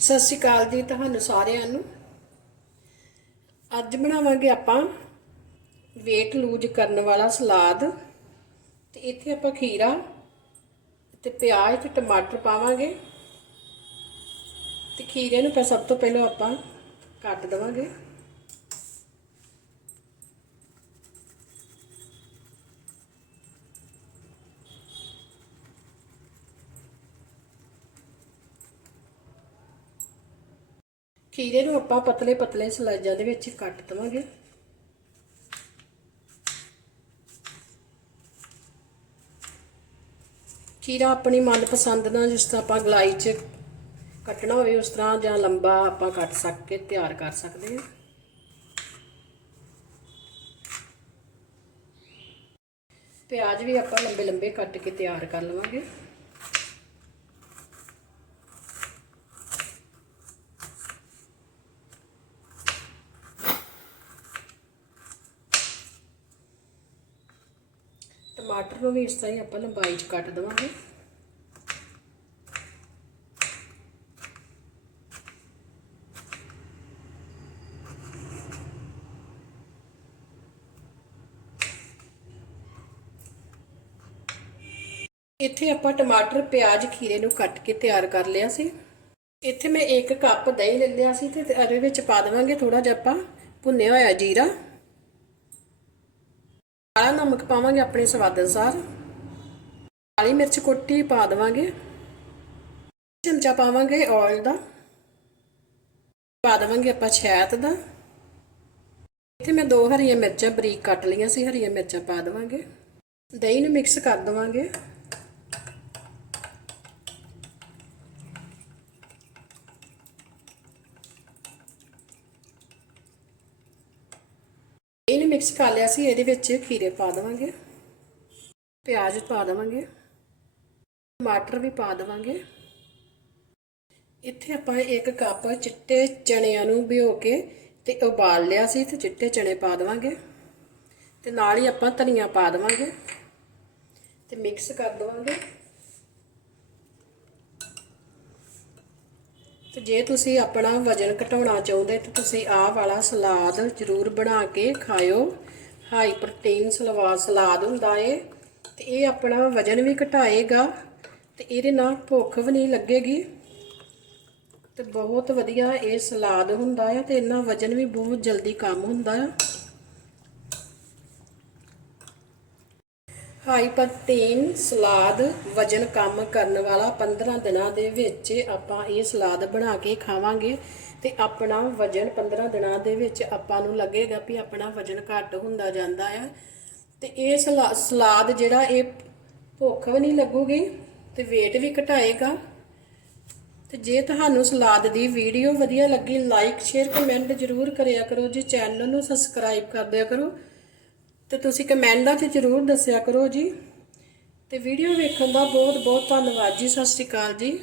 ਸਤਿ ਸ਼੍ਰੀ ਅਕਾਲ ਜੀ ਤੁਹਾਨੂੰ ਸਾਰਿਆਂ ਨੂੰ। ਅੱਜ ਬਣਾਵਾਂਗੇ ਆਪਾਂ weight ਲੂਜ਼ ਕਰਨ ਵਾਲਾ ਸਲਾਦ। ਤੇ ਇੱਥੇ ਆਪਾਂ ਖੀਰਾ ਤੇ ਪਿਆਜ਼ ਤੇ ਟਮਾਟਰ ਪਾਵਾਂਗੇ। ਤੇ ਖੀਰੇ ਨੂੰ ਸਭ ਤੋਂ ਪਹਿਲਾਂ ਆਪਾਂ ਕੱਟ ਦਵਾਂਗੇ। ਖੀਰੇ ਨੂੰ ਆਪਾਂ ਪਤਲੇ ਪਤਲੇ ਸਲਾਈਜ਼ਾਂ ਦੇ ਵਿੱਚ ਕੱਟ ਦਵਾਂਗੇ। ਖੀਰਾ ਆਪਣੀ ਮਨਪਸੰਦ ਨਾਲ ਜਿਸ ਤਰ੍ਹਾਂ ਆਪਾਂ ਗਲਾਈ 'ਚ ਕੱਟਣਾ ਹੋਵੇ, ਉਸ ਤਰ੍ਹਾਂ ਜਾਂ ਲੰਬਾ ਆਪਾਂ ਕੱਟ ਸਕ ਕੇ ਤਿਆਰ ਕਰ ਸਕਦੇ ਹਾਂ। ਪਿਆਜ਼ ਵੀ ਆਪਾਂ ਲੰਬੇ ਲੰਬੇ ਕੱਟ ਕੇ ਤਿਆਰ ਕਰ ਲਵਾਂਗੇ। ਟਮਾਟਰ ਨੂੰ ਵੀ ਇਸ ਤਰ੍ਹਾਂ ਹੀ ਆਪਾਂ ਲੰਬਾਈ 'ਚ ਕੱਟ ਦਵਾਂਗੇ। ਇੱਥੇ ਆਪਾਂ ਟਮਾਟਰ, ਪਿਆਜ਼, ਖੀਰੇ ਨੂੰ ਕੱਟ ਕੇ ਤਿਆਰ ਕਰ ਲਿਆ ਸੀ। ਇੱਥੇ ਮੈਂ 1 ਕੱਪ ਦਹੀਂ ਲੈ ਲਿਆ ਸੀ ਤੇ ਇਹਦੇ ਵਿੱਚ ਪਾ ਦੇਵਾਂਗੇ ਥੋੜਾ ਜਿਹਾ ਆਪਾਂ ਭੁੰਨਿਆ ਹੋਇਆ ਜੀਰਾ। ਕਾਲਾ ਨਮਕ ਪਾਵਾਂਗੇ ਆਪਣੇ ਸਵਾਦ ਅਨੁਸਾਰ। ਕਾਲੀ ਮਿਰਚ ਕੁੱਟੀ ਪਾ ਦੇਵਾਂਗੇ। ਚਮਚਾ ਪਾਵਾਂਗੇ ਆਇਲ ਦਾ। ਪਾ ਦੇਵਾਂਗੇ ਆਪਾਂ ਛੈਤ ਦਾ। ਇੱਥੇ ਮੈਂ ਦੋ ਹਰੀਆਂ ਮਿਰਚਾਂ ਬਰੀਕ ਕੱਟ ਲਈਆਂ ਸੀ, ਹਰੀਆਂ ਮਿਰਚਾਂ ਪਾ ਦੇਵਾਂਗੇ। ਦਹੀਂ ਨੂੰ ਮਿਕਸ ਕਰ ਦੇਵਾਂਗੇ। ਇਹਨੂੰ ਮਿਕਸ ਕਰ ਲਿਆ ਸੀ, ਇਹਦੇ ਵਿੱਚ ਖੀਰੇ ਪਾ ਦੇਵਾਂਗੇ, ਪਿਆਜ਼ ਪਾ ਦੇਵਾਂਗੇ, ਟਮਾਟਰ ਵੀ ਪਾ ਦੇਵਾਂਗੇ। ਇੱਥੇ ਆਪਾਂ ਇੱਕ ਕੱਪ ਚਿੱਟੇ ਚਣਿਆਂ ਨੂੰ ਭਿਓ ਕੇ ਤੇ ਉਬਾਲ ਲਿਆ ਸੀ ਤੇ ਚਿੱਟੇ ਚਣੇ ਪਾ ਦੇਵਾਂਗੇ ਤੇ ਨਾਲ ਹੀ ਆਪਾਂ ਧਨੀਆ ਪਾ ਦੇਵਾਂਗੇ ਤੇ ਮਿਕਸ ਕਰ ਦੇਵਾਂਗੇ। ਤੇ ਜੇ ਤੁਸੀਂ ਆਪਣਾ ਵਜਨ ਘਟਾਉਣਾ ਚਾਹੁੰਦੇ ਤਾਂ ਤੁਸੀਂ ਆਹ ਵਾਲਾ ਸਲਾਦ ਜ਼ਰੂਰ ਬਣਾ ਕੇ ਖਾਇਓ। ਹਾਈ ਪ੍ਰੋਟੀਨ ਸਲਵਾ ਸਲਾਦ ਹੁੰਦਾ ਏ, ਤੇ ਇਹ ਆਪਣਾ ਵਜਨ ਵੀ ਘਟਾਏਗਾ ਤੇ ਇਹਦੇ ਨਾਲ ਭੁੱਖ ਵੀ ਨਹੀਂ ਲੱਗੇਗੀ। ਤੇ ਬਹੁਤ ਵਧੀਆ ਇਹ ਸਲਾਦ ਹੁੰਦਾ ਹੈ ਤੇ ਇਹਨਾਂ ਵਜਨ ਵੀ ਬਹੁਤ ਜਲਦੀ ਕੰਮ ਹੁੰਦਾ ਹੈ ਹਾਈ ਪ੍ਰੋਟੀਨ ਸਲਾਦ ਵਜਨ ਕੰਮ ਕਰਨ ਵਾਲਾ 15 ਦਿਨਾਂ ਦੇ ਵਿੱਚ ਆਪਾਂ ਇਹ ਸਲਾਦ ਬਣਾ ਕੇ ਖਾਵਾਂਗੇ ਤੇ ਆਪਣਾ ਵਜਨ 15 ਦਿਨਾਂ ਦੇ ਵਿੱਚ ਆਪਾਂ ਨੂੰ ਲੱਗੇਗਾ ਵੀ ਆਪਣਾ ਵਜਨ ਘੱਟ ਹੁੰਦਾ ਜਾਂਦਾ ਆ। ਤੇ ਇਹ ਸਲਾ- ਸਲਾਦ ਜਿਹੜਾ ਇਹ ਭੁੱਖ ਵੀ ਨਹੀਂ ਲੱਗੂਗੀ ਤੇ weight ਵੀ ਘਟਾਏਗਾ। ਤੇ ਜੇ ਤੁਹਾਨੂੰ ਸਲਾਦ ਦੀ ਵੀਡੀਓ ਵਧੀਆ ਲੱਗੀ ਲਾਈਕ ਸ਼ੇਅਰ ਕਮੈਂਟ ਜ਼ਰੂਰ ਕਰਿਆ ਕਰੋ ਜੀ। ਚੈਨਲ ਨੂੰ ਸਬਸਕ੍ਰਾਈਬ ਕਰ ਦਿਆ ਕਰੋ। ਤੇ ਤੁਸੀਂ ਕਮੈਂਟਾਂ 'ਚ ਜ਼ਰੂਰ ਦੱਸਿਆ ਕਰੋ ਜੀ। ਤੇ ਵੀਡੀਓ ਵੇਖਣ ਦਾ ਬਹੁਤ ਬਹੁਤ ਧੰਨਵਾਦ ਜੀ। ਸਤਿ ਸ਼੍ਰੀ ਅਕਾਲ ਜੀ।